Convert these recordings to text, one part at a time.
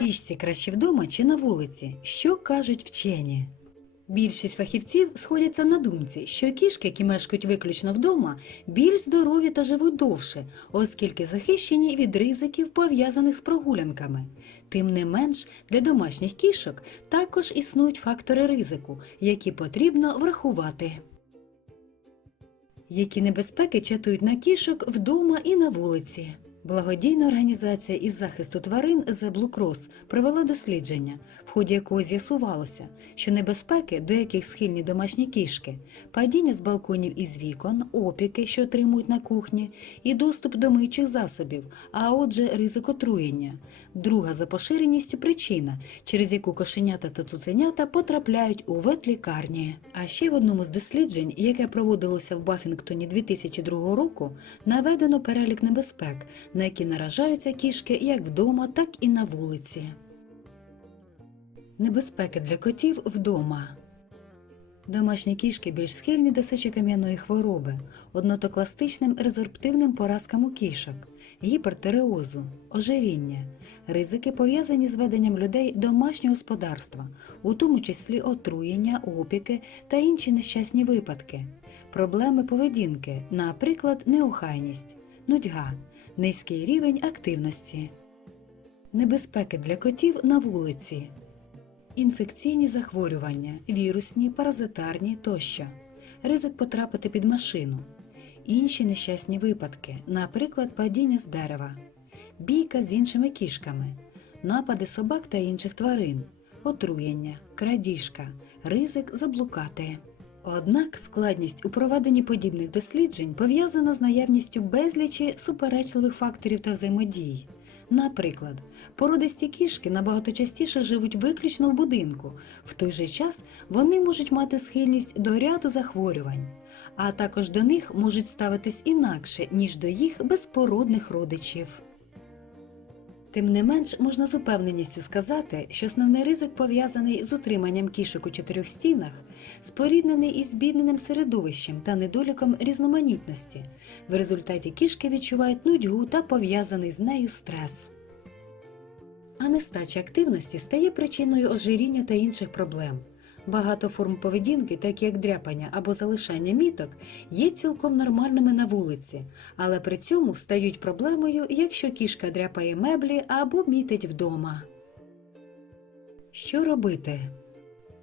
Кішці краще вдома чи на вулиці? Що кажуть вчені? Більшість фахівців сходяться на думці, що кішки, які мешкають виключно вдома, більш здорові та живуть довше, оскільки захищені від ризиків, пов'язаних з прогулянками. Тим не менш, для домашніх кішок також існують фактори ризику, які потрібно врахувати. Які небезпеки чатують на кішок вдома і на вулиці? Благодійна організація із захисту тварин The Blue Cross провела дослідження, в ході якого з'ясувалося, що небезпеки, до яких схильні домашні кішки, падіння з балконів із вікон, опіки, що отримують на кухні, і доступ до миючих засобів, а отже, ризик отруєння. Друга за поширеністю причина, через яку кошенята та цуценята потрапляють у ветлікарні. А ще в одному з досліджень, яке проводилося в Бафінгтоні 2002 року, наведено перелік небезпек, на які наражаються кішки як вдома, так і на вулиці. Небезпеки для котів вдома. Домашні кішки більш схильні до сечокам'яної хвороби, однотокластичним резорптивним поразкам у кішок, гіпертереозу, ожиріння, ризики пов'язані з веденням людей домашнього господарства, у тому числі отруєння, опіки та інші нещасні випадки, проблеми поведінки, наприклад, неохайність, нудьга, низький рівень активності, небезпеки для котів на вулиці. Інфекційні захворювання, вірусні, паразитарні тощо, ризик потрапити під машину, інші нещасні випадки, наприклад, падіння з дерева, бійка з іншими кішками, напади собак та інших тварин, отруєння, крадіжка, ризик заблукати. Однак складність у проведенні подібних досліджень пов'язана з наявністю безлічі суперечливих факторів та взаємодій. Наприклад, породисті кішки набагато частіше живуть виключно в будинку, в той же час вони можуть мати схильність до ряду захворювань, а також до них можуть ставитись інакше, ніж до їх безпородних родичів. Тим не менш, можна з упевненістю сказати, що основний ризик пов'язаний з утриманням кішок у чотирьох стінах, споріднений із збідненим середовищем та недоліком різноманітності. В результаті кішки відчувають нудьгу та пов'язаний з нею стрес. А нестача активності стає причиною ожиріння та інших проблем. Багато форм поведінки, такі як дряпання або залишання міток, є цілком нормальними на вулиці, але при цьому стають проблемою, якщо кішка дряпає меблі або мітить вдома. Що робити?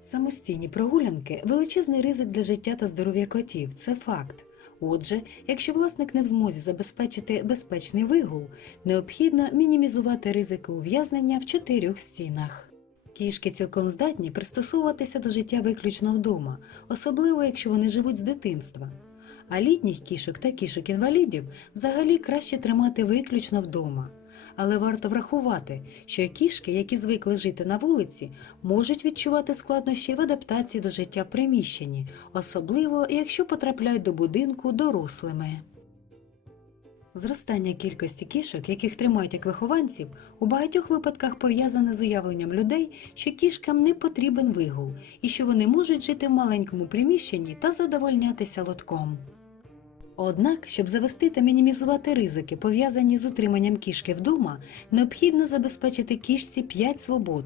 Самостійні прогулянки величезний ризик для життя та здоров'я котів це факт. Отже, якщо власник не в змозі забезпечити безпечний вигул, необхідно мінімізувати ризики ув'язнення в чотирьох стінах. Кішки цілком здатні пристосовуватися до життя виключно вдома, особливо якщо вони живуть з дитинства. А літніх кішок та кішок інвалідів взагалі краще тримати виключно вдома. Але варто врахувати, що кішки, які звикли жити на вулиці, можуть відчувати складнощі в адаптації до життя в приміщенні, особливо якщо потрапляють до будинку дорослими. Зростання кількості кішок, яких тримають як вихованців, у багатьох випадках пов'язане з уявленням людей, що кішкам не потрібен вигул і що вони можуть жити в маленькому приміщенні та задовольнятися лотком. Однак, щоб завести та мінімізувати ризики, пов'язані з утриманням кішки вдома, необхідно забезпечити кішці 5 свобод.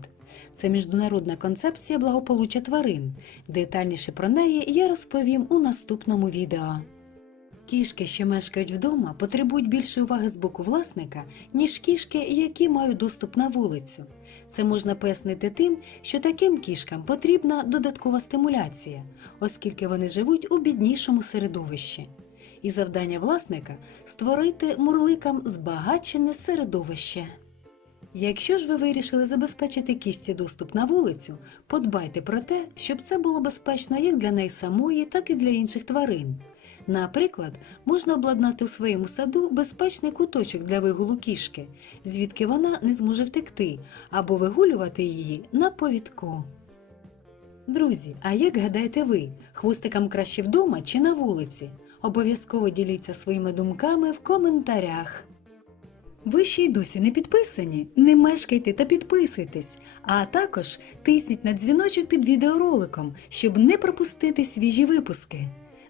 Це міжнародна концепція благополуччя тварин. Детальніше про неї я розповім у наступному відео. Кішки, що мешкають вдома, потребують більшої уваги з боку власника, ніж кішки, які мають доступ на вулицю. Це можна пояснити тим, що таким кішкам потрібна додаткова стимуляція, оскільки вони живуть у біднішому середовищі. І завдання власника створити мурликам збагачене середовище. Якщо ж ви вирішили забезпечити кішці доступ на вулицю, подбайте про те, щоб це було безпечно як для неї самої, так і для інших тварин. Наприклад, можна обладнати у своєму саду безпечний куточок для вигулу кішки, звідки вона не зможе втекти, або вигулювати її на повідку. Друзі, а як гадаєте ви, хвостикам краще вдома чи на вулиці? Обов'язково діліться своїми думками в коментарях. Ви ще й досі не підписані? Не мешкайте та підписуйтесь, а також тисніть на дзвіночок під відеороликом, щоб не пропустити свіжі випуски.